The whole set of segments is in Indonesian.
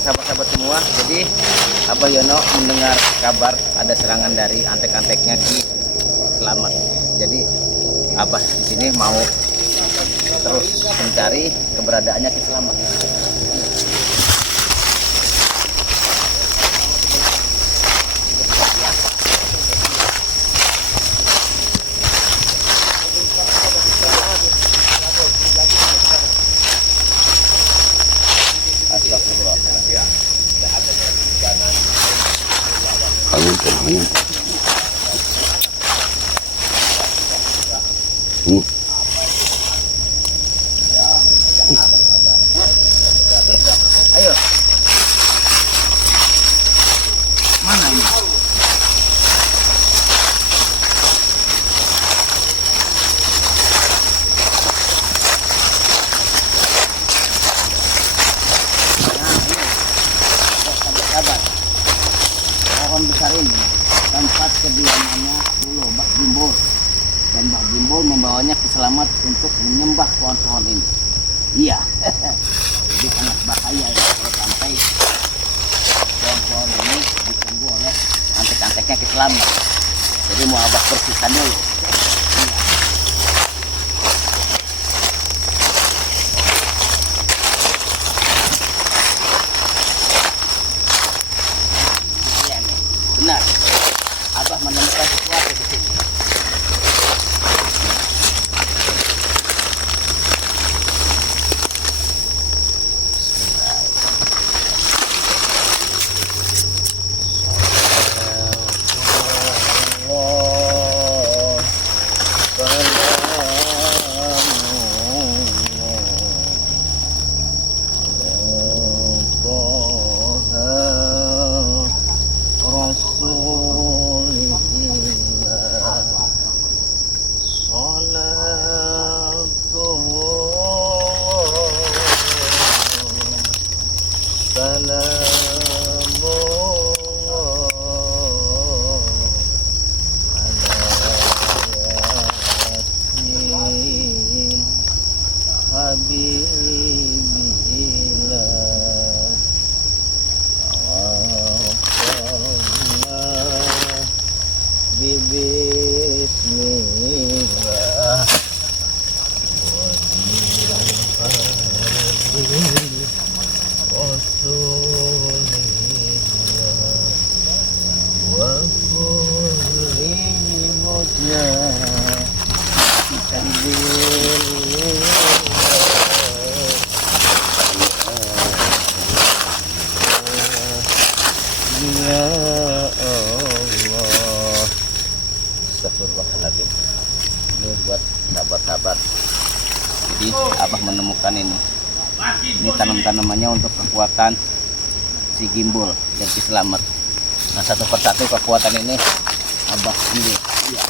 sahabat-sahabat semua. Jadi Abah Yono mendengar kabar ada serangan dari antek-anteknya Ki Selamat. Jadi Abah di sini mau terus mencari keberadaannya Ki Selamat. Astagfirullahaladzim. Ayo. Mana ini? Pohon besar ini tempat kediamannya dulu Mbak Gimbul, dan Mbak Gimbul membawanya Ki Selamat untuk menyembah pohon-pohon ini. Iya, jadi sangat bahaya ya kalau sampai pohon-pohon ini ditunggu oleh antek-anteknya Ki Selamat. Jadi mau Abah bersihkan dulu. Benar, Abah menemukan sesuatu di sini. Bismillah. Ya Allah. Astagfirullahaladzim. Ini buat sahabat-sahabat. Jadi Abah menemukan ini. Ini tanam-tanamannya untuk kekuatan si Gimbul dan Ki Selamat. Nah, satu persatu kekuatan ini Abah pilih. Ya.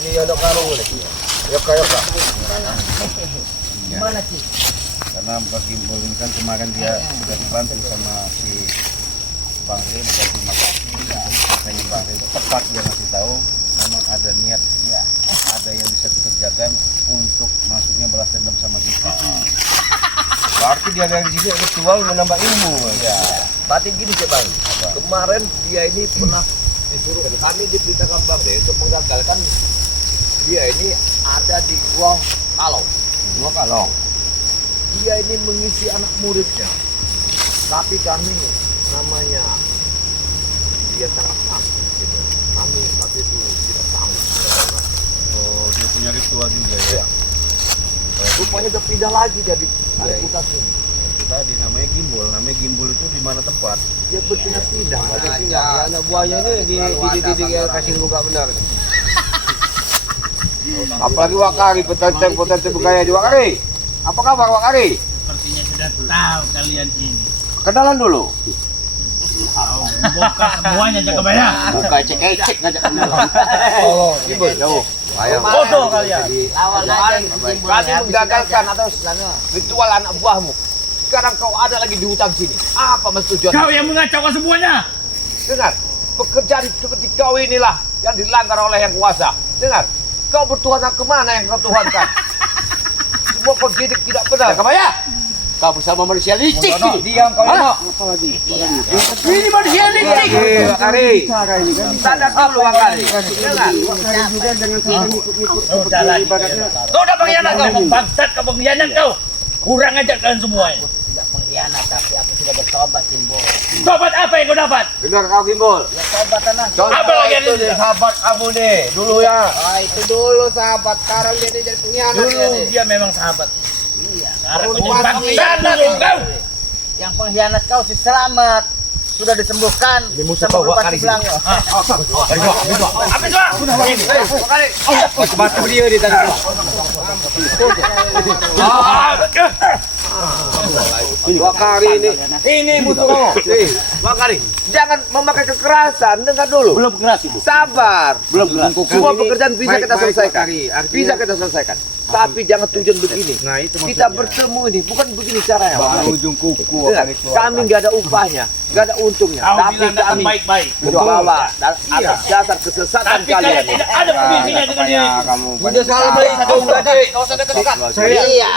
Ini Yono Karung nih. Yoka. Gimana sih? Karena Mbak Gimbul ini kan kemarin dia sudah dibantu sama si Bang Rey, terima kasih. Saya Bang Rey tepat dia ngasih tahu memang ada niat ya, ada yang bisa dikerjakan untuk masuknya balas dendam sama kita. Berarti dia dari sini ritual menambah ilmu. Ya. Berarti gini Cek Bang. Kemarin dia ini pernah disuruh kami diberitakan Bang Rey untuk menggagalkan dia ini ada di Gua Kalong. Gua Kalong. Dia ini mengisi anak muridnya. Tapi kami namanya dia sangat sakit gitu. Kami waktu itu tidak sanggup. Oh, dia punya ritual juga ya. Rupanya udah pindah lagi jadi Kita tadi namanya Gimbul itu di mana tempat? dia berpindah-pindah. Ya, anak buahnya ini di kasih buka benar. Apalagi Wakari, potensi budaya di Wakari. Apa kabar Wakari? Sepertinya sudah tahu kalian ini. Kenalan dulu. Buka semuanya Jaka Maya. Buka cek ngajak kenal. Tolong, Gimbal, jauh. Ayo. Bodoh kalian. Lawan aja Jimbul. Kami menggagalkan atas ritual anak buahmu. Sekarang kau ada lagi di hutan sini. Apa tujuan? Kau yang mengacaukan semuanya. Dengar, pekerjaan seperti kau inilah yang dilanggar oleh yang kuasa. Dengar, kau bertuhan kemana yang kau tuhankan? Semua kau didik tidak benar. Kamaya. Kau bersama manusia licik. Diam kau ini. Ini manusia licik. Wakari. Sadar dulu Wakari. Dengar. Udah lagi. Kau udah pengkhianat kau. Bangsat kau pengkhianat kau. Kurang ajar kalian semuanya. Tidak pengkhianat tapi aku sudah bertobat Jimbul. Tobat apa yang kau dapat? Dengar kau Gimbal. Ya tobat tanah. Apa lagi yang itu dia? sahabat kamu nih dulu ya. Itu dulu sahabat, sekarang jadi pengkhianat. Dulu dia memang sahabat. Iya. Sekarang kau jadi Rumah bangsat pengkhianat dulu kau. Yang pengkhianat kau si Selamat sudah disembuhkan musuh sama kau, Bupati Wakari. Belang. Apa itu? Wakari. Batu dia di tadi. Wakari ini musuh kamu. Wakari, jangan memakai kekerasan. Dengar dulu. Belum keras itu. Sabar. Belum keras. Semua pekerjaan bisa kita selesaikan. Bisa kita selesaikan. Tapi jangan tujuan begini. Kita bertemu ini bukan begini caranya. Ujung kuku. Dengar, kami nggak ada upahnya, nggak ada untungnya. Kau Tapi bilang datang kami baik-baik. membawa atas dasar kesesatan Tapi kalian kalian. tidak ada pemimpinnya dengan diri. Udah assalamualaikum tadi. Kau usah dekat-dekat. Iya.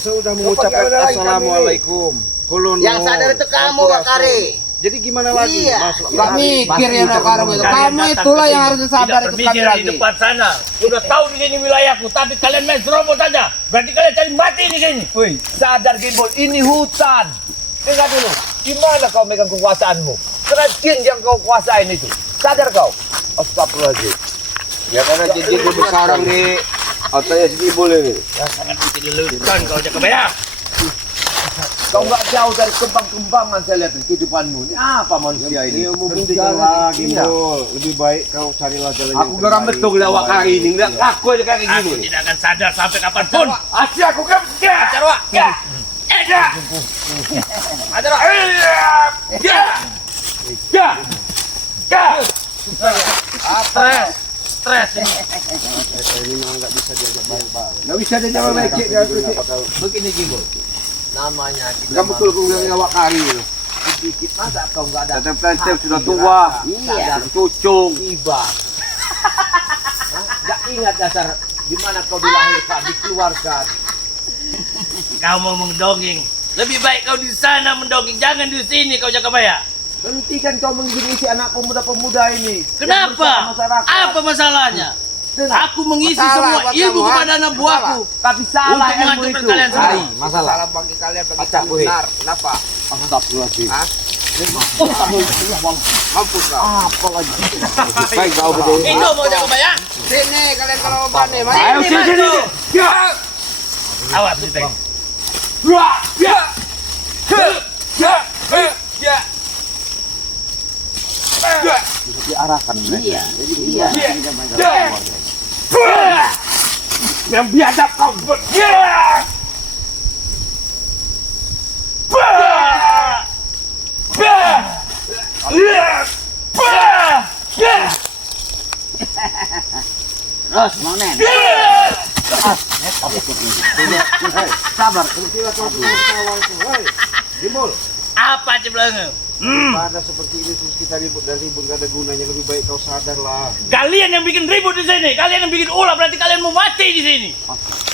Sudah mengucapkan assalamualaikum. Kulun. Yang sadar itu kamu Wakari. Jadi gimana lagi? Iya. Masuk Gak mikir ya sekarang itu. Kalian Kamu datang itulah ke yang sini. harus sabar Tidak itu sekali berpikir di lagi. depan sana. Sudah tahu di sini wilayahku, tapi kalian main serobot saja. Berarti kalian cari mati di sini. Woi, sadar Gimbal, ini hutan. Dengar dulu, di mana kau megang kekuasaanmu? Karena jin yang kau kuasain itu. Sadar kau? Astagfirullahaladzim. Ya karena jadi bersarang di otaknya si Gimbal ini. Ya sangat dikelulukan kau Jaka Maya. Kau nggak jauh dari kembang-kembangan saya lihat di kehidupanmu. Ini apa manusia ini? Ini mau bicara Gimbal. Lebih baik kau carilah jalan yang Aku geram betul lewat hari ini. Nggak ngaku aja kayak Aku gini. tidak akan sadar sampai kapanpun. Asli aku kan. Ajar wak. Ya. Ajar. Ajar wak. Ya. Ya. Ya. Stres. Stres ini. ini memang nggak bisa diajak baik-baik. Nggak bisa dia jawab baik. Begini Jimbul. Namanya kita Kamu betul kau bilang lewat hari. sedikit masa kau nggak ada. Tetap sudah tua. Iya. Cucung. Iba. Nggak ingat dasar di mana kau dilahirkan, dikeluarkan. Kau mau mendongeng. Lebih baik kau di sana mendongeng, jangan di sini kau Jaka Maya. Hentikan kau mengisi anak pemuda-pemuda ini. Yang Kenapa? berusaha masyarakat. Apa masalahnya? Dengar, Aku mengisi Masalah semua buat ilmu kamu, kepada anak buahku tapi salah untuk ilmu menghancurkan itu. kalian semua. Masalah. Salah bagi kalian, bagi Acak kamu buih. benar. Kenapa? Astagfirullahaladzim. Mampus kau. Apa lagi? Baik kau betul. Itu mau Jaka Maya. Sini kalian kalau mau bani. Mari. Ayo Ini sini. masuk. Ya. Awas Bintang. Ya. Ya. Ya. Ya. Ya. Diarahkan mereka. Iya. Yang biadab kau. Ya. Terus mau nen. Sabar. Gimbal. Apa Cibleng? Pada seperti ini terus kita ribut dan ribut gak ada gunanya. Lebih baik kau sadarlah. Kalian yang bikin ribut di sini, kalian yang bikin ulah, berarti kalian mau mati di sini.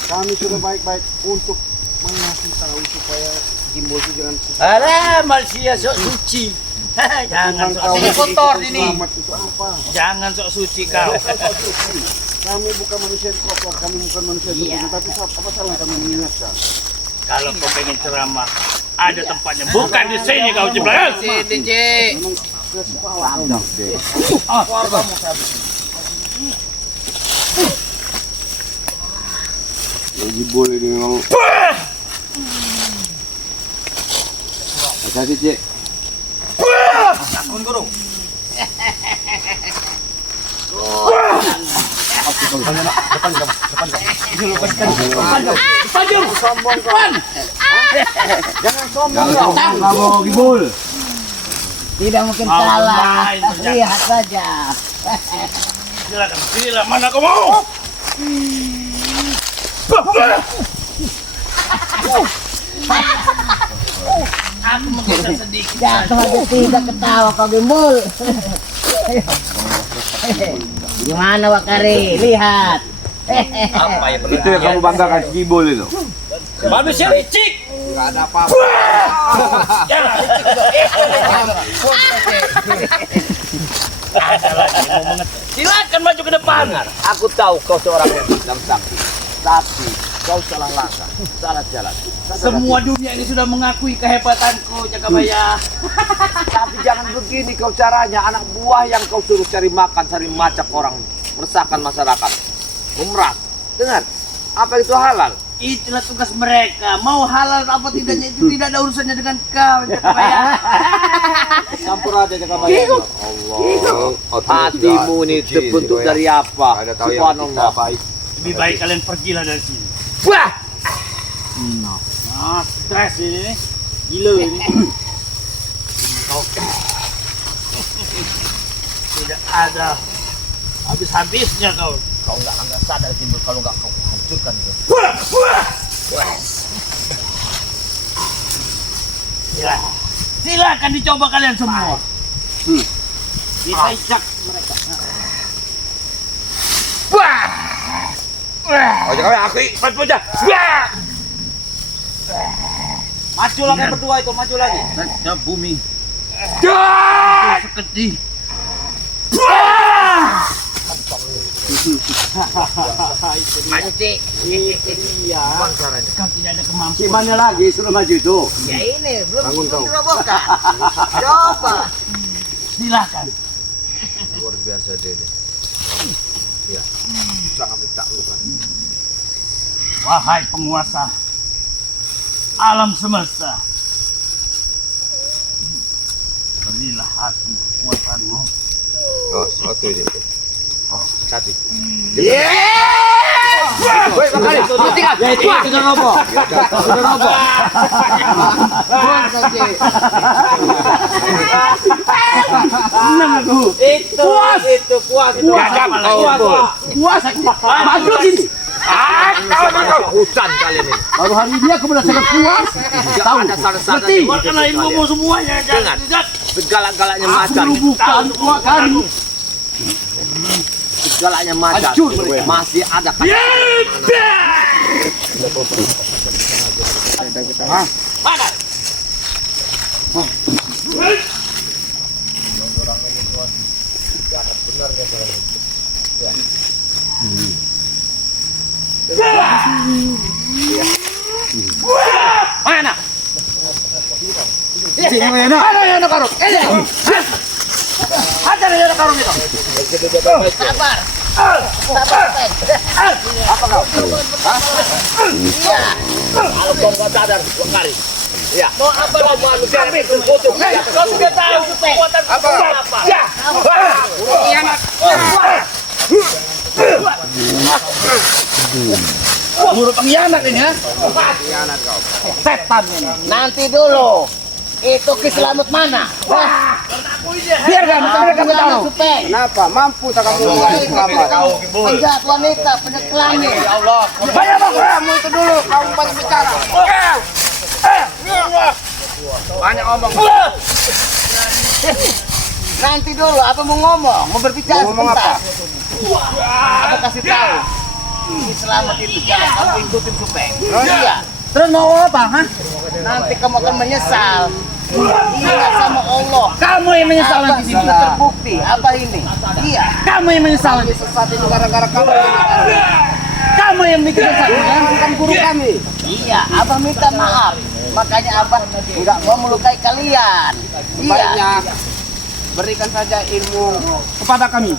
Kami sudah baik-baik untuk mengasih tahu supaya Gimbal itu jangan Alah, manusia sok suci. Jangan sok Ini kotor ini. Selamat itu apa? Jangan sok suci kau. Kami bukan manusia kotor, kami bukan manusia sempurna, tapi apa salah kami mengingatkan? Kalau kau pengen ceramah, ada tempatnya. Bukan di sini kau Cibleng. Sini, Cik. Memang kesalahan deh. Gimbal ini memang. Hati-hati Cik. Takun guru. Jangan sombong kamu Gimbal. Tidak mungkin Mau salah. main, ternyata. Lihat saja. Silakan, pilihlah mana kau mau. Aku menggoda sedikit. Jatuh aja tidak ketawa kau Gimbul. Gimana Wakari? Lihat. Apa ya itu yang kamu banggakan Gimbul itu? Manusia licik. Enggak ada apa-apa. Jangan licik. Ada lagi mau mengetes. Silakan maju ke depan. Aku tahu kau seorang yang sedang sakti, tapi kau salah langkah, salah jalan. Semua dunia ini sudah mengakui kehebatanku, Jakabaya. Tapi jangan begini kau caranya, anak buah yang kau suruh cari makan, cari macak orang, meresahkan masyarakat, memeras. Dengar, apa itu halal? Itulah tugas mereka. Mau halal apa tidaknya itu tidak ada urusannya dengan kau, Jakabaya. Campur aja Jakabaya. Allah. Hatimu ini terbentuk dari apa? Subhanallah. Lebih baik kalian pergilah dari sini. Wah! Ah, stres ini nih. Gila ini. Kau. Tidak ada habis-habisnya kau. Kau nggak akan sadar Gimbul kalau nggak kau hancurkan itu. Silakan dicoba kalian semua. Kita ijak mereka. Oh jangan aku ikut aja. Maju lah kayak berdua itu, maju lagi. Saja bumi. Sekedih. Maju Cik. Iya. Bang caranya. Kau tidak ada kemampuan. Mana lagi suruh maju itu? Ya ini belum Bangun kau. dirobohkan. Coba. Silakan. Luar biasa dia ini. Ya, sangat ditaklukkan. Wahai penguasa alam semesta, berilah aku kekuatanmu. Oh, satu ini. Oh, satu. Woi, Bakari, tinggal. Ya itu sudah roboh. Sudah roboh. Senang aku. Itu puas itu. Gagap kau. Puas. Maju sini. Hutan kali ini. Baru hari ini aku merasakan puas. Tahu ada sana-sana. Keluarkanlah ilmumu semuanya. Dengar. Jangan. Segala-galanya macan. Bukan kuakan. Segalanya macan. Masih ada kan. Mana? Mana? Sini mana? Ada yang nak karung. Ada yang nak karung itu. Sabar. Sabar. Apa kau? Iya. Kalau kau nggak sadar, Wakari. Ya. Mau apa Kau manusia ini terkutuk. Kau sudah tahu kekuatan apa? Ya. Buruk pengkhianat ini ya. Pengkhianat kau. Setan ini. Nanti dulu. Itu Kiselamat mana? Biarkan mereka tahu. Supeng. Kenapa? Mampu tak kamu selamat? Penjahat wanita, penjahat kelamin. Allah. Banyak Kamu itu dulu, kamu banyak bicara. Banyak ngomong. Nanti dulu, apa mau ngomong? Mau berbicara Mau ngomong sebentar. apa? Aku kasih tahu. Kiselamat itu jangan kamu ikutin Supeng. Iya. Terus mau apa? Hah? Nanti kamu akan menyesal. Ingat sama Allah. Kamu yang menyesal Abah nanti. sudah terbukti. Apa ini? Iya. Kamu yang menyesal. Kami sesat itu gara-gara kamu. Kamu yang bikin sesat. Kamu kan guru kami. Iya, Abah minta maaf. Makanya Abah nggak mau melukai kalian. Iya. Baiknya berikan saja ilmu Kepada kami.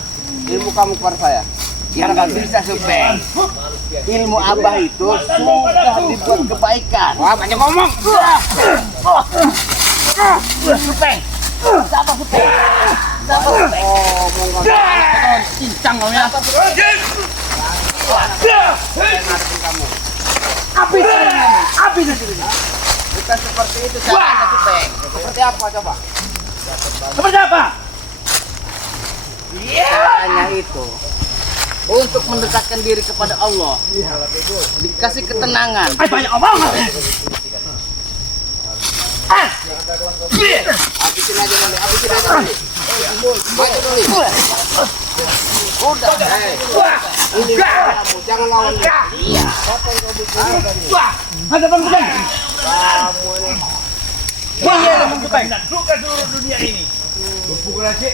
ilmu kamu kepada saya. Yang nggak bisa Supeng. Ilmu Abah itu sudah dibuat kebaikan. Wah, banyak ngomong. Supeng. Sabar Supeng. Sabar Supeng. Oh, mau Cincang kamu ya. ngadepin kamu. Habis ini. Habis ini. Bukan seperti itu caranya Supeng. Seperti apa coba? Seperti apa? Caranya itu untuk mendekatkan diri kepada Allah, dikasih ketenangan. Banyak omong. Habisin aja Doli, habisin aja Doli. Maju Doli. Udah, ini kamu, jangan lawan dia. Iya. Ada bang Kupeng. Kamu ini Iya, bang Kupeng. Menaklukkan seluruh dunia ini. pukul aja.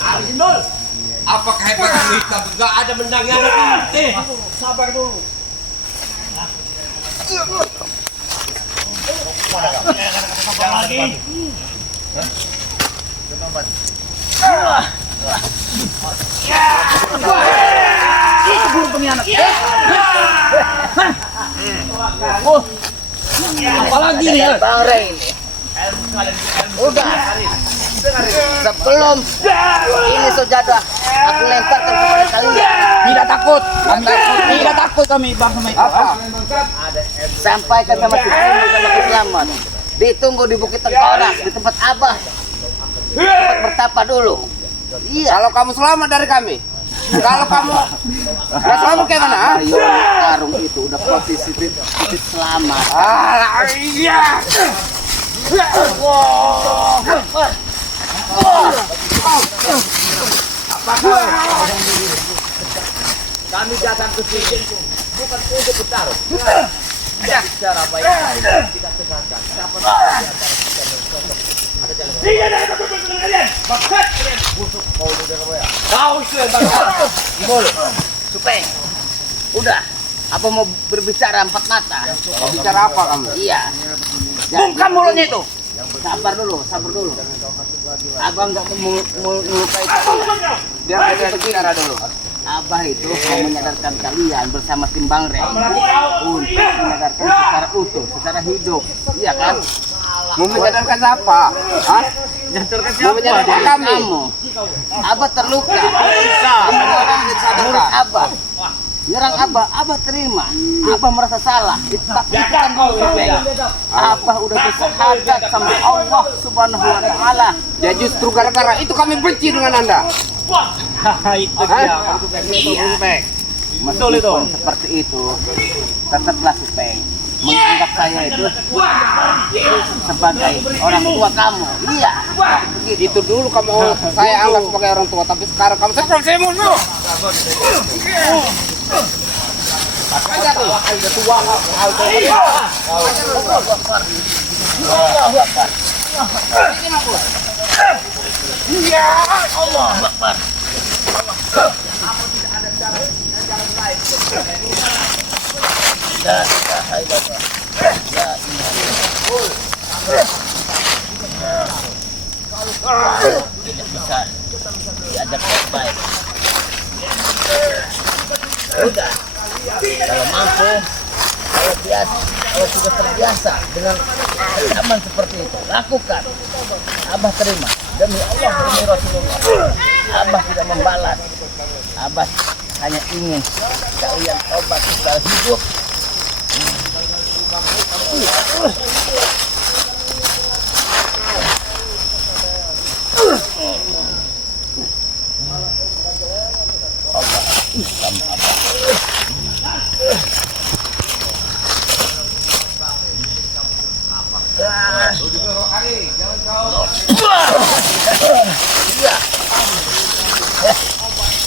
Habisin dulu. Apakah hebat kita? Enggak ada menangnya. Sabar dulu. Lagi. Itu burung pengkhianat. Apalagi nih? Bang Rey ini. Udah. Sebelum ini saudara aku lemparkan kepada kalian. Tidak takut. Tidak takut kami bang sama itu. Apa? Sampaikan sama si Selamat sama si Selamat. Ditunggu di Bukit Tengkorak di tempat Abah. Tempat bertapa dulu. Iya. Kalau kamu selamat dari kami. Kalau kamu nggak selamat kayak mana? Ayo, karung itu udah posisi selamat. Iya. Kami datang ke sini bukan untuk bertarung. Bicara baik-baik, tidak tegaskan. Siapa tahu di antara kita dan sosok ada jalan. Tidak ada yang berkumpul dengan kalian. Bangsat kalian. Busuk kau udah kamu ya. Kau itu yang bangsa. Gimol, Supeng. Udah. Apa mau berbicara empat mata? Mau bicara apa kamu? Iya. Bungkam mulutnya itu. Sabar dulu, sabar dulu. Abang nggak mau melukai kalian. Biar dia bicara dulu. Abah itu mau menyadarkan kalian bersama tim Bang Rey untuk menyadarkan secara utuh, secara hidup. Iya kan? Mau menyadarkan siapa? Hah? Mau menyadarkan kami. Kamu. Abah terluka. Murid Abah. Nyerang Abah, Abah terima. Abah merasa salah. Tapi itu kan Supeng. Abah udah bersahadat sama Allah Subhanahu wa taala. Ya justru gara-gara itu kami benci dengan Anda. Itu dia. Iya. Meskipun seperti itu, tetaplah Supeng menganggap saya itu sebagai orang tua kamu. Iya. Itu dulu kamu saya anggap sebagai orang tua, tapi sekarang kamu saya musuh. Tidak bisa diajak baik-baik. Udah. Kalau mampu, kalau sudah terbiasa dengan ancaman seperti itu, lakukan. Abah terima. Demi Allah, demi Rasulullah. Abah tidak membalas. Abah hanya ingin kalian tobat secara hidup.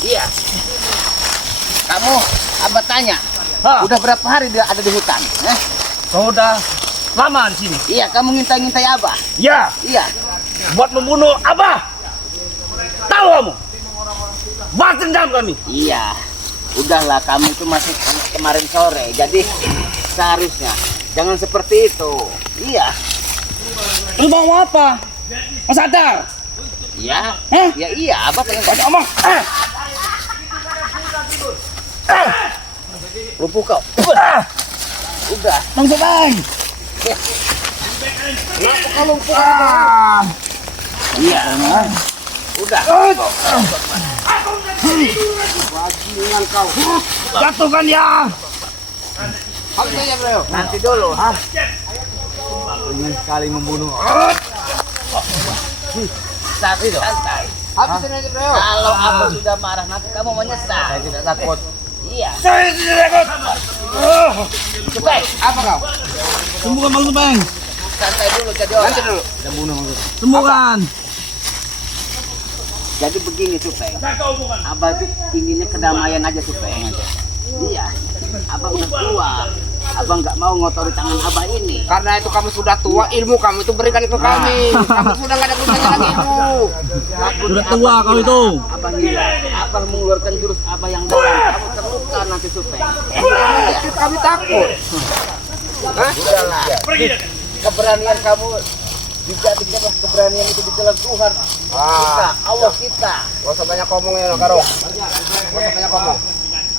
Iya. Kamu, Abah tanya, udah berapa hari dia ada di hutan? Kau udah lama di sini. Iya, kamu ngintai Abah. Ya, Iya. buat membunuh Abah. Tahu kamu? Balas dendam kami. Iya. Udahlah, kamu itu masih kemarin sore. Jadi seharusnya jangan seperti itu. Iya. Lu mau apa? Mau sadar? Iya. Hah? Ya iya, Abah pengen Banyak omong. lumpuh kau. Udah. Bang Supeng. Iya. Udah. Bajingan kau. Jatuhkan dia. Nanti dulu, ha? ingin sekali membunuh. Santai. Habisin aja bro. Kalau abang sudah marah nanti kamu menyesal. Saya tidak takut. Iya. Saya tidak takut. Supeng, Apa kau? Sembuhkan Bang Supeng. santai dulu jadi orang. Nanti dulu. Kita bunuh maksud. Sembuhkan. Jadi begini Supeng. Abah itu inginnya kedamaian aja Supeng. Iya. Abang udah tua. Abang nggak mau ngotori tangan abah ini. Karena itu kamu sudah tua, ilmu kamu itu berikan ke kami. Kamu sudah nggak ada gunanya lagi itu. Sudah tua kau itu. Abang gila. Abang mengeluarkan jurus abah yang dalam. Kamu terluka nanti Supeng. Kami takut. Hah? Udahlah. Keberanian kamu dijadikan keberanian itu di jalan Tuhan. Kita, Allah kita. Gak usah banyak ngomong ya, Karo. Gak usah banyak ngomong.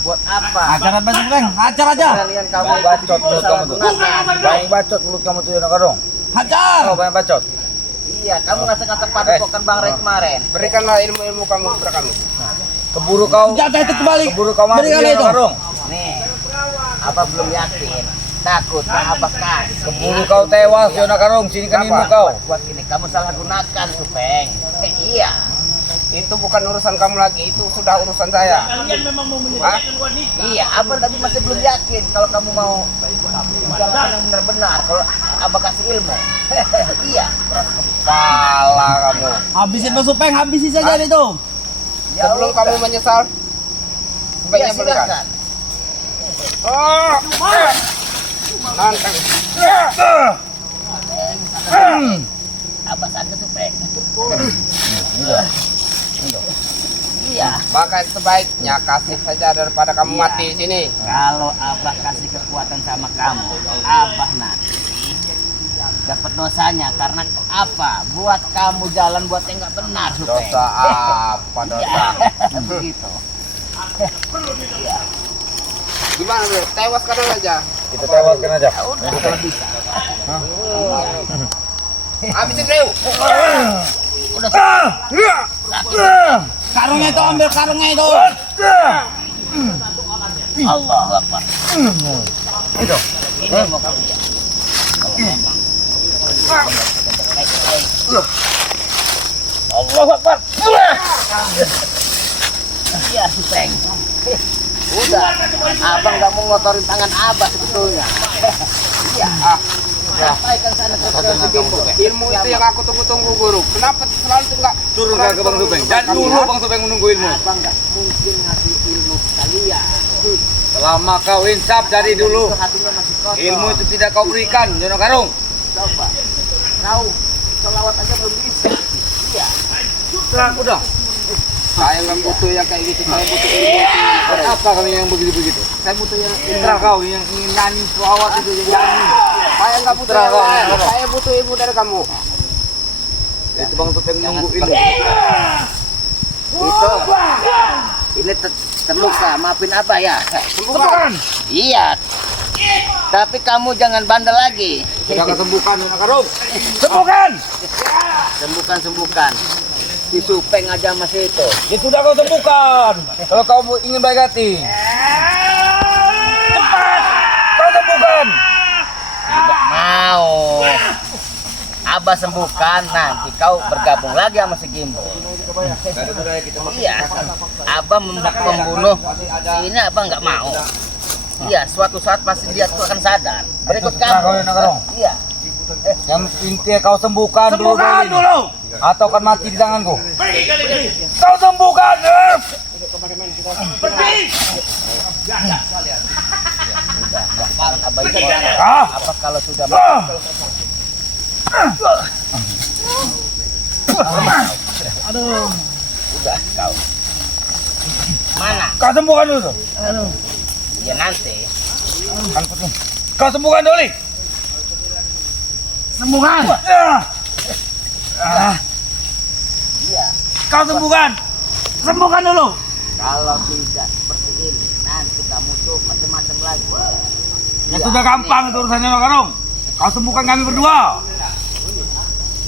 Buat apa? Ajar Bang Supeng, ajar aja. Keberanian kamu Bacot mulut kamu tuh. gunakan. Banyak bacot mulut kamu tuh ya Karong. Hajar. Oh, banyak bacot. Iya, kamu ngasih-ngasih padepokan Bang Ray kemarin. Berikanlah ilmu-ilmu kamu kepada kami. Keburu kau. Senjata itu kembali. Keburu kau mati Berikan ya itu. Karong. Nih, apa belum yakin? Takut, abah kasih. Keburu kau tewas ya Karong. Sini kan ilmu kau. Buat ini, kamu salah gunakan, Supeng. Iya. Itu bukan urusan kamu lagi, itu sudah urusan saya. Kalian memang mau Hah? Iya, abah tadi masih belum yakin kalau kamu mau menjalankan yang benar-benar. Kalau abah kasih ilmu. Iya. Kepala kamu. habisin Bang Supeng, habisin saja itu. Ya Sebelum udah. kamu menyesal, Iya, sebaiknya berikan. silakan. Oh, nantang. Abah sakit, Supeng. Iya. Maka sebaiknya kasih saja daripada kamu Iya. mati di sini. Kalau abah kasih kekuatan sama kamu, abah nanti dapat dosanya karena apa? Buat kamu jalan buat yang nggak benar, Supeng. Dosa apa dosa? Iya, begitu. Gimana bro? Tewaskan aja. Kita tewaskan aja. Ya udah, kalau bisa. Habisin bro. Udah. Karungnya itu, ambil karungnya itu. Allahu Akbar. Ini mau kamu ya. Kalau memang Allahu Akbar. Iya, Supeng. Udah, abang nggak mau ngotorin tangan abah sebetulnya. Iya. Sampaikan sana ke Gimbo. Ilmu itu yang aku tunggu-tunggu guru. Kenapa selalu enggak Turun ke Bang Supeng. Dan dulu Bang Supeng menunggu ilmu. Abang nggak mungkin ngasih ilmu ke kalian. Selama kau insaf dari dulu, Itu hatinya masih kotor. ilmu itu tidak kau berikan, Jono Karung. Coba. Kau selawat aja belum bisa. Iya. Aku dong. Saya nggak butuh yang kayak gitu. Saya butuh ilmu. Buat apa kami yang begitu-begitu? Saya butuh yang Indra kau yang ingin nyanyi selawat itu yang nyanyi. Saya nggak butuh yang lain. Saya butuh ilmu dari kamu. Itu Bang Supeng menunggu ilmu. Itu. Ini terluka, maafin apa ya? Sembuhkan. Iya. Tapi kamu jangan bandel lagi. Sudah kesembuhkan Jono Karung. Sembuhkan. Sembuhkan. Si Supeng aja masih itu. Ya sudah kau sembuhkan. Kalau kau ingin baik hati. Cepat. Kau sembuhkan. Tidak mau. Abah sembuhkan, nanti kau bergabung lagi sama si Gimbo. Iya. Abah membunuh si ini abah nggak mau. Iya, suatu saat pasti dia tuh akan sadar. Berikut Nah, kau kamu. Jono Karung. Iya. Yang intinya kau sembuhkan dulu. Sembuhkan ini. dulu. Atau akan mati di tanganku. Pergi kalian dari. Kau sembuhkan. Pergi. Jangan abah itu jangan. Ah. Apa kalau sudah mati? Aduh. Udah kau. Mana? Kau sembuhkan dulu. Ya nanti. Kau sembuhkan dulu. Sembuhkan. Iya. Kau sembuhkan. Sembuhkan dulu. Kalau tidak seperti ini, nanti kamu tuh macam-macam lagi. Ya sudah gampang itu urusannya Jono Karung. Kau sembuhkan kami berdua.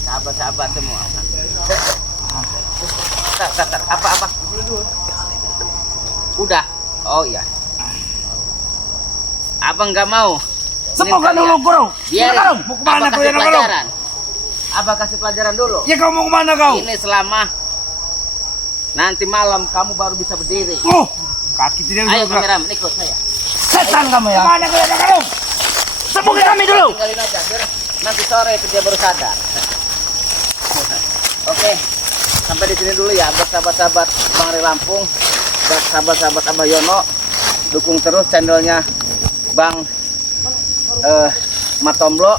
Sahabat-sahabat semua. Tar. Apa? Udah. Oh iya. Abang nggak mau Sembuhkan dulu guru. Biarin. Sekarang mau kemana Abah kau kasih ya guru? pelajaran. Abah kasih pelajaran dulu. Ya kau mau kemana kau? Ini selama nanti malam kamu baru bisa berdiri. Oh, kaki tidak Ayo bisa gerak. kameramen ikut saya. Setan kamu ya. Kemana kau ya guru? Sembuhkan kami dulu. Tinggalin aja biar nanti sore itu dia baru sadar. Oke, sampai di sini dulu ya buat sahabat-sahabat Bang Ri Lampung, buat sahabat-sahabat Abah Yono, dukung terus channelnya Bang Matomblo